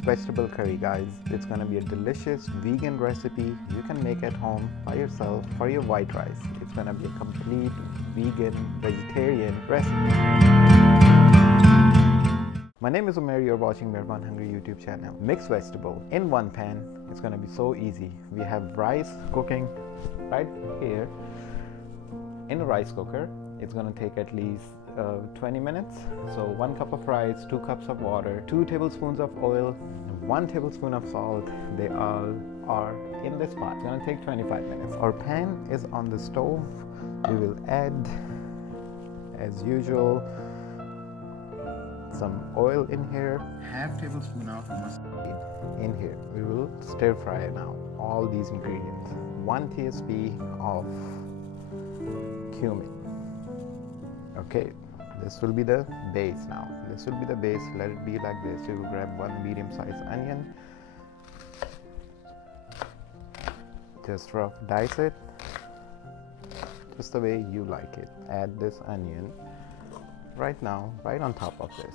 mixed vegetable curry, guys. It's gonna be a delicious vegan recipe you can make at home by yourself for your white rice. It's gonna be a complete vegan, vegetarian recipe. My name is Mair, you're watching Mairbornhungry YouTube channel. Mixed vegetable in one pan. It's gonna be so easy. We have rice cooking right here in a rice cooker. It's gonna take at least 20 minutes. So 1 cup of rice, 2 cups of water, 2 tablespoons of oil, 1 tablespoon of salt. They all are in this pot. It's gonna take 25 minutes. Our pan is on the stove. We will add, as usual, some oil in here, half tablespoon of mustard in here. We will stir fry now all these ingredients. 1 tsp of cumin. Okay, this will be the base now. This will be the base. Let it be like this. You will grab 1 medium-sized onion. Just rough dice it, just the way you like it. Add this onion right now, right on top of this.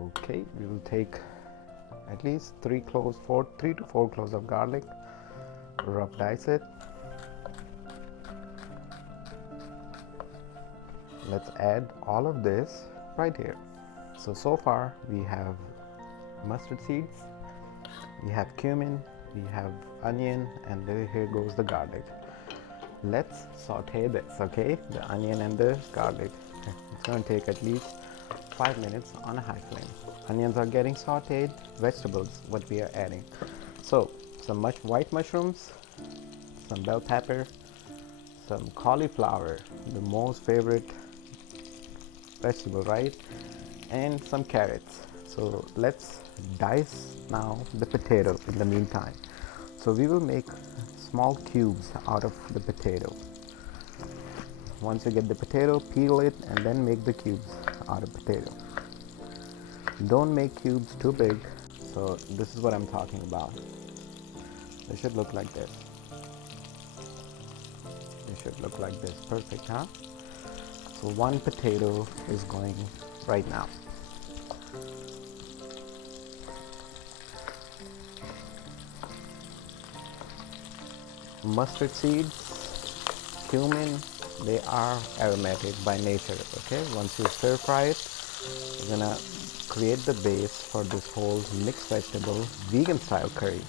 Okay, we will take at least 3 to 4 cloves of garlic. Rough dice it. Let's add all of this right here. So far we have mustard seeds, we have cumin, we have onion, and here goes the garlic. Let's saute this, okay? The onion and the garlic. It's going to take at least 5 minutes on a high flame. Onions are getting sauteed. Vegetables, what we are adding. So some white mushrooms, some bell pepper, some cauliflower, the most favorite vegetable, right? And some carrots. So let's dice now the potato in the meantime. So we will make small cubes out of the potato. Once you get the potato, peel it and then make the cubes out of potato. Don't make cubes too big. So this is what I'm talking about. They should look like this. They should look like this. Perfect, huh? So 1 potato is going right now. Mustard seeds, cumin, they are aromatic by nature, okay? Once you stir fry it, you're gonna create the base for this whole mixed vegetable vegan style curry.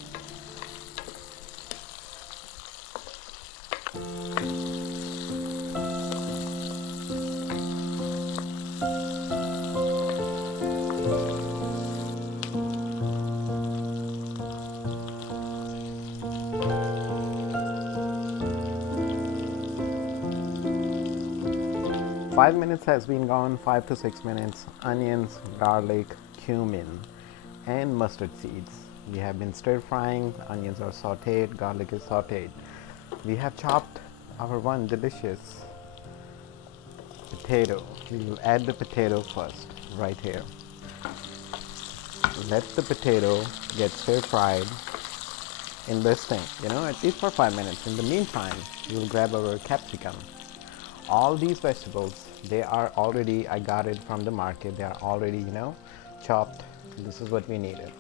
Five minutes has been gone, 5 to 6 minutes. Onions, garlic, cumin, and mustard seeds. We have been stir frying. Onions are sauteed, garlic is sauteed. We have chopped our one delicious potato. We will add the potato first, right here. Let the potato get stir fried in this thing, at least for 5 minutes. In the meantime, we will grab our capsicum. All these vegetables, they are already, I got it from the market, they are already, chopped. This is what we needed.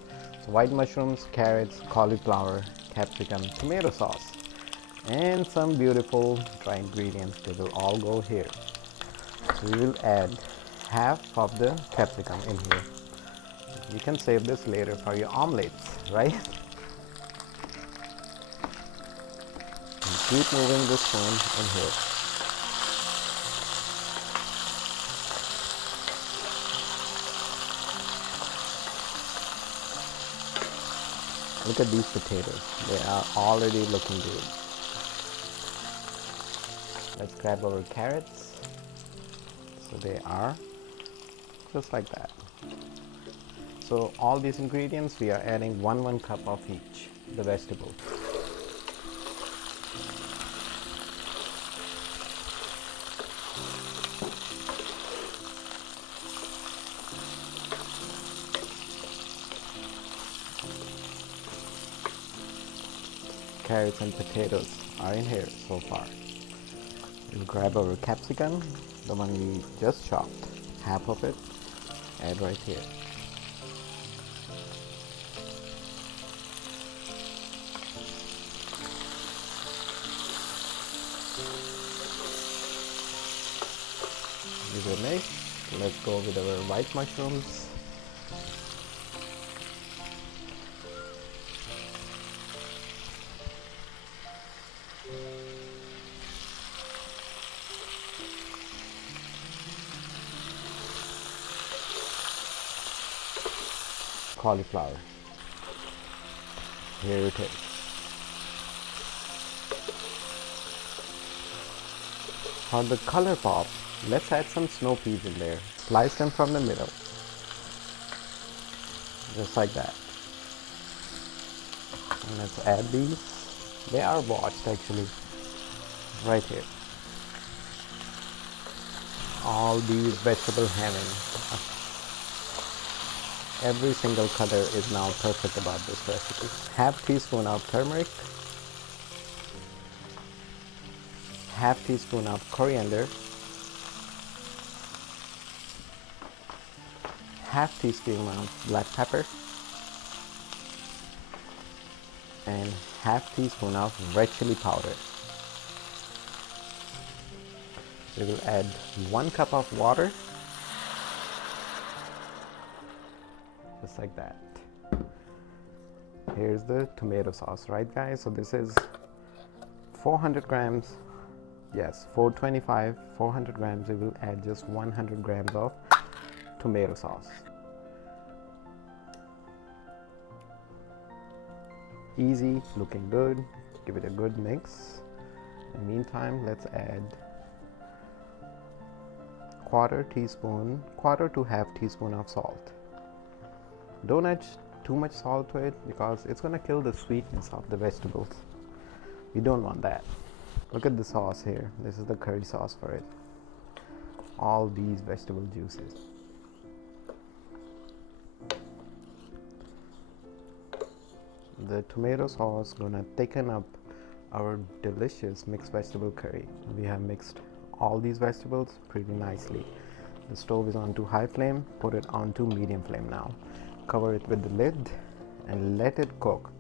So white mushrooms, carrots, cauliflower, capsicum, tomato sauce, and some beautiful dry ingredients. They will all go here. So we will add half of the capsicum in here. You can save this later for your omelets, right? And keep moving the spoon in here. Look at these potatoes. They are already looking good. Let's grab our carrots. So they are just like that. So all these ingredients, we are adding 1 cup of each, the vegetables. Carrots and potatoes are in here so far. We'll grab our capsicum, the one we just chopped, half of it, add right here. is a mix. Let's go with our white mushrooms. Cauliflower. Here it is. For the color pop, let's add some snow peas in there. Slice them from the middle. Just like that. And let's add these. They are washed actually. Right here. All these vegetable having. Every single color is now perfect about this recipe. Half teaspoon of turmeric. Half teaspoon of coriander. Half teaspoon of black pepper. And half teaspoon of red chili powder. We will add 1 cup of water. Just like that. Here's the tomato sauce, right guys? So this is 400 grams. Yes, 425, 400 grams. We will add just 100 grams of tomato sauce. Easy, looking good. Give it a good mix. In the meantime, let's add quarter to half teaspoon of salt. Don't add too much salt to it because it's gonna kill the sweetness of the vegetables. We don't want that. Look at the sauce here. This is the curry sauce for it. All these vegetable juices. The tomato sauce gonna thicken up our delicious mixed vegetable curry. We have mixed all these vegetables pretty nicely. The stove is on to high flame. Put it on to medium flame now. Cover it with the lid and let it cook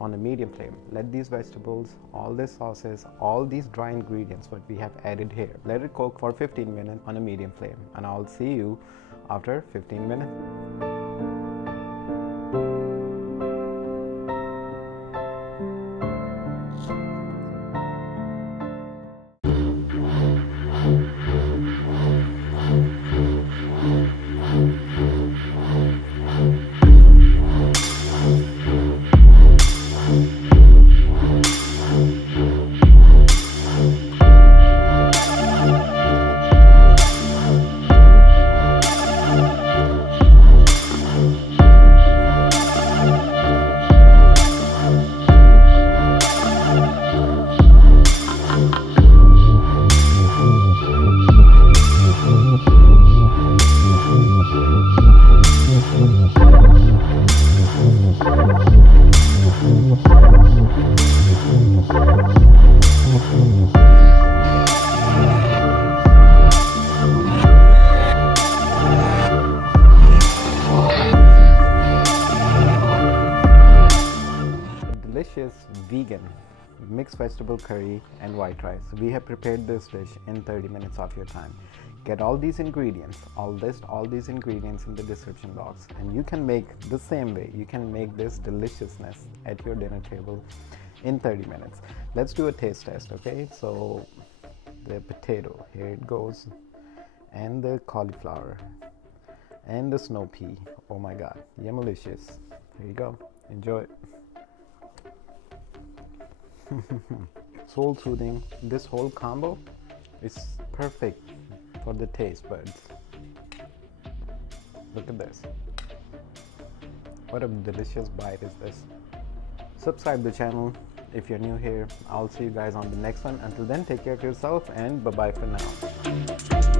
on a medium flame. Let these vegetables, all these sauces, all these dry ingredients what we have added here, let it cook for 15 minutes on a medium flame, and I'll see you after 15 minutes. Delicious vegan mixed vegetable curry and white rice. We have prepared this dish in 30 minutes of your time. Get all these ingredients. I'll list all these ingredients in the description box, and you can make the same way. You can make this deliciousness at your dinner table in 30 minutes. Let's do a taste test, okay? So the potato, here it goes, and the cauliflower and the snow pea. Oh my god, yummalicious. Here you go, enjoy it. Soul soothing. This whole combo is perfect for the taste buds. Look at this. What a delicious bite is this. Subscribe to the channel if you're new here. I'll see you guys on the next one. Until then, take care of yourself and bye bye for now.